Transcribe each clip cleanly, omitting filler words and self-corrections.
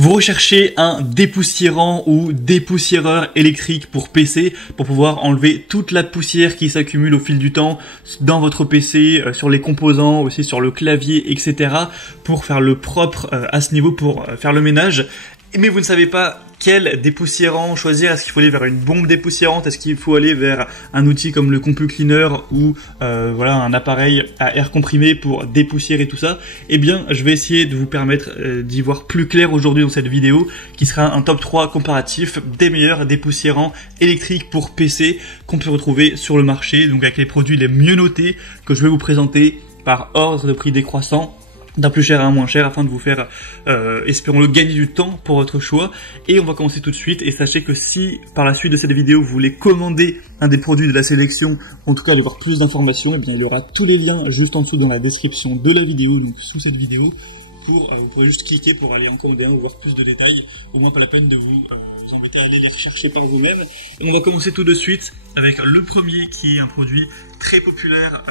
Vous recherchez un dépoussiérant ou dépoussiéreur électrique pour PC pour pouvoir enlever toute la poussière qui s'accumule au fil du temps dans votre PC, sur les composants, aussi sur le clavier, etc. pour faire le propre à ce niveau, pour faire le ménage. Mais vous ne savez pas quel dépoussiérant choisir. Est-ce qu'il faut aller vers une bombe dépoussiérante? Est-ce qu'il faut aller vers un outil comme le CompuCleaner ou voilà, un appareil à air comprimé pour dépoussiérer tout ça? Eh bien, je vais essayer de vous permettre d'y voir plus clair aujourd'hui dans cette vidéo, qui sera un top 3 comparatif des meilleurs dépoussiérants électriques pour PC qu'on peut retrouver sur le marché, donc avec les produits les mieux notés que je vais vous présenter par ordre de prix décroissant, d'un plus cher à un moins cher, afin de vous faire, espérons-le, gagner du temps pour votre choix. Et on va commencer tout de suite. Et sachez que si, par la suite de cette vidéo, vous voulez commander un des produits de la sélection, en tout cas aller voir plus d'informations, eh bien il y aura tous les liens juste en dessous dans la description de la vidéo, donc sous cette vidéo. Vous pourrez juste cliquer pour aller en commander un ou voir plus de détails. Au moins pas la peine de vous embêter à aller les rechercher par vous-même. Et on va commencer tout de suite avec le premier, qui est un produit très populaire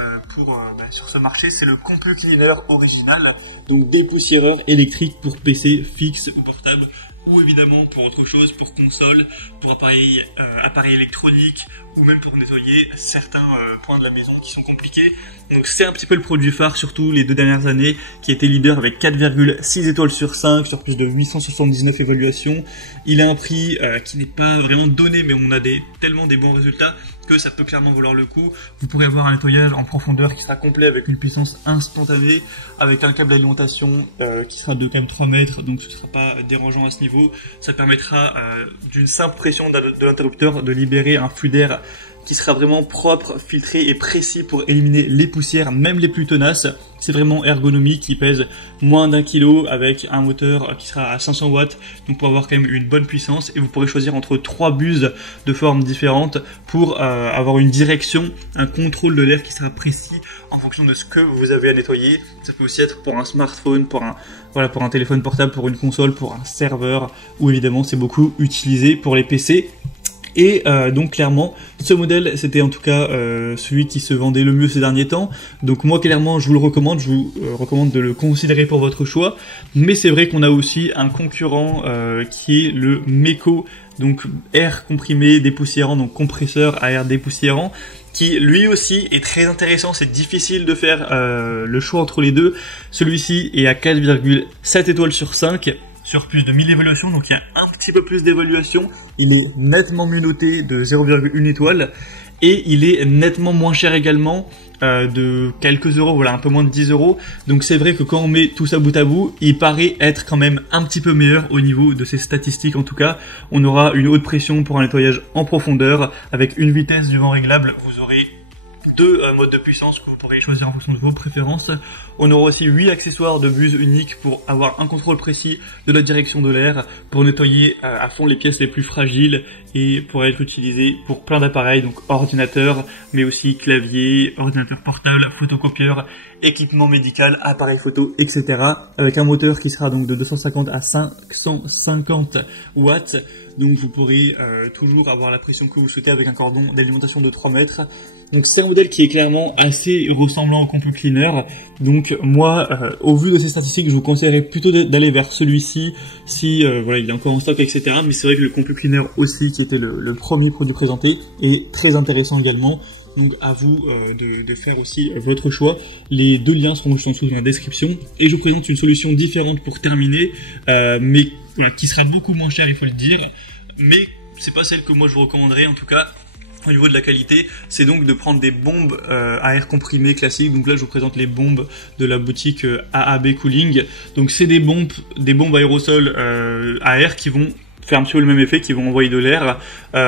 sur ce marché, c'est le CompuCleaner original, donc dépoussiéreur électrique pour PC fixe ou portable, ou évidemment pour autre chose, pour console, pour appareil électronique, ou même pour nettoyer certains points de la maison qui sont compliqués. Donc c'est un petit peu le produit phare, surtout les 2 dernières années, qui a été leader avec 4,6 étoiles sur 5, sur plus de 879 évaluations. Il a un prix qui n'est pas vraiment donné, mais on a tellement des bons résultats que ça peut clairement valoir le coup. Vous pourrez avoir un nettoyage en profondeur qui sera complet avec une puissance instantanée, avec un câble d'alimentation qui sera de quand même 3 mètres, donc ce ne sera pas dérangeant à ce niveau. Ça permettra d'une simple pression de l'interrupteur de libérer un flux d'air qui sera vraiment propre, filtré et précis pour éliminer les poussières, même les plus tenaces. C'est vraiment ergonomique, qui pèse moins d'1 kg avec un moteur qui sera à 500 watts, donc pour avoir quand même une bonne puissance. Et vous pourrez choisir entre 3 buses de formes différentes pour avoir une direction, un contrôle de l'air qui sera précis en fonction de ce que vous avez à nettoyer. Ça peut aussi être pour un smartphone, pour un téléphone portable, pour une console, pour un serveur, ou évidemment c'est beaucoup utilisé pour les PC. Et donc clairement, ce modèle, c'était en tout cas celui qui se vendait le mieux ces derniers temps. Donc moi clairement, je vous le recommande, je vous recommande de le considérer pour votre choix. Mais c'est vrai qu'on a aussi un concurrent qui est le Meco, donc air comprimé dépoussiérant, donc compresseur à air dépoussiérant, qui lui aussi est très intéressant. C'est difficile de faire le choix entre les deux. Celui-ci est à 4,7 étoiles sur 5. Sur plus de 1000 évaluations, donc il y a un petit peu plus d'évaluation. Il est nettement mieux noté de 0,1 étoile et il est nettement moins cher également de quelques euros, voilà, un peu moins de 10 euros. Donc c'est vrai que quand on met tout ça bout à bout, il paraît être quand même un petit peu meilleur au niveau de ses statistiques. En tout cas, on aura une haute pression pour un nettoyage en profondeur avec une vitesse du vent réglable. Vous aurez 2 modes de puissance que vous pourrez choisir en fonction de vos préférences. On aura aussi 8 accessoires de buse uniques pour avoir un contrôle précis de la direction de l'air, pour nettoyer à fond les pièces les plus fragiles et pour être utilisé pour plein d'appareils, donc ordinateur, mais aussi clavier, ordinateur portable, photocopieur, équipement médical, appareil photo, etc. Avec un moteur qui sera donc de 250 à 550 watts. Donc vous pourrez toujours avoir la pression que vous souhaitez avec un cordon d'alimentation de 3 mètres. Donc c'est un modèle qui est clairement assez ressemblant au CompuCleaner. Donc moi, au vu de ces statistiques, je vous conseillerais plutôt d'aller vers celui-ci, si voilà, il est encore en stock, etc. Mais c'est vrai que le CompuCleaner aussi, qui était le premier produit présenté, est très intéressant également. Donc à vous de faire aussi votre choix. Les 2 liens seront juste en dessous dans la description. Et je vous présente une solution différente pour terminer, mais voilà, qui sera beaucoup moins chère, il faut le dire. Mais c'est pas celle que moi je vous recommanderais, en tout cas au niveau de la qualité. C'est donc de prendre des bombes à air comprimé classiques. Donc là je vous présente les bombes de la boutique AAB Cooling. Donc c'est des bombes aérosols à air qui vont faire un petit peu le même effet, qui vont envoyer de l'air.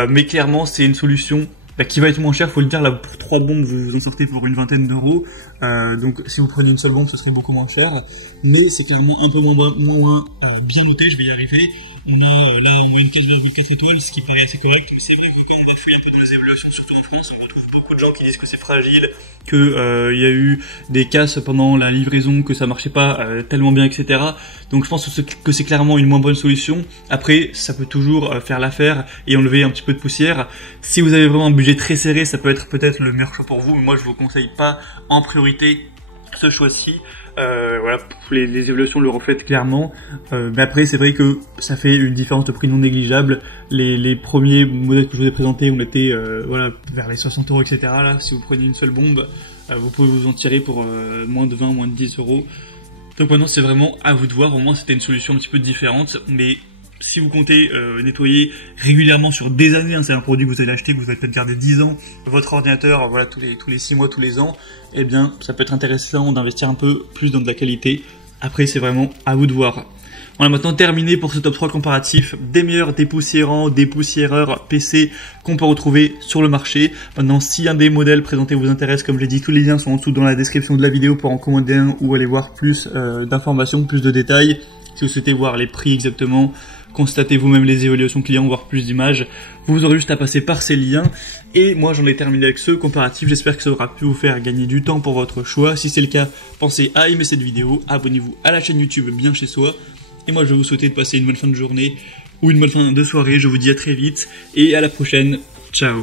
Mais clairement c'est une solution qui va être moins cher, faut le dire. Là pour 3 bombes vous en sortez pour une vingtaine d'euros. Donc si vous prenez une seule bombe ce serait beaucoup moins cher. Mais c'est clairement un peu moins bien noté, je vais y arriver. On a là en moyenne 4,4 étoiles, ce qui paraît assez correct, mais c'est vrai que quand on va fouiller un peu dans les évaluations, surtout en France, on retrouve beaucoup de gens qui disent que c'est fragile, que y a eu des casses pendant la livraison, que ça marchait pas tellement bien, etc. Donc je pense que c'est clairement une moins bonne solution. Après, ça peut toujours faire l'affaire et enlever un petit peu de poussière. Si vous avez vraiment un budget très serré, ça peut être peut-être le meilleur choix pour vous, mais moi je vous conseille pas en priorité ce choix-ci. Voilà, les évaluations le reflètent clairement. Mais après, c'est vrai que ça fait une différence de prix non négligeable. Les premiers modèles que je vous ai présentés, on était voilà, vers les 60 €, etc. Là, si vous prenez une seule bombe, vous pouvez vous en tirer pour moins de 20, moins de 10 €. Donc maintenant, c'est vraiment à vous de voir. Au moins, c'était une solution un petit peu différente. Mais si vous comptez nettoyer régulièrement sur des années, hein, c'est un produit que vous allez acheter, que vous allez peut-être garder 10 ans, votre ordinateur, voilà, tous les 6 mois, tous les ans, eh bien, ça peut être intéressant d'investir un peu plus dans de la qualité. Après, c'est vraiment à vous de voir. On a maintenant terminé pour ce top 3 comparatif des meilleurs dépoussiérants, dépoussiéreurs PC qu'on peut retrouver sur le marché. Maintenant, si un des modèles présentés vous intéresse, comme je l'ai dit, tous les liens sont en dessous dans la description de la vidéo pour en commander un ou aller voir plus d'informations, plus de détails. Si vous souhaitez voir les prix exactement, constatez vous-même les évaluations clients, voir plus d'images, vous aurez juste à passer par ces liens. Et moi, j'en ai terminé avec ce comparatif. J'espère que ça aura pu vous faire gagner du temps pour votre choix. Si c'est le cas, pensez à aimer cette vidéo, abonnez-vous à la chaîne YouTube Bien Chez Soi. Et moi, je vais vous souhaiter de passer une bonne fin de journée ou une bonne fin de soirée. Je vous dis à très vite et à la prochaine. Ciao.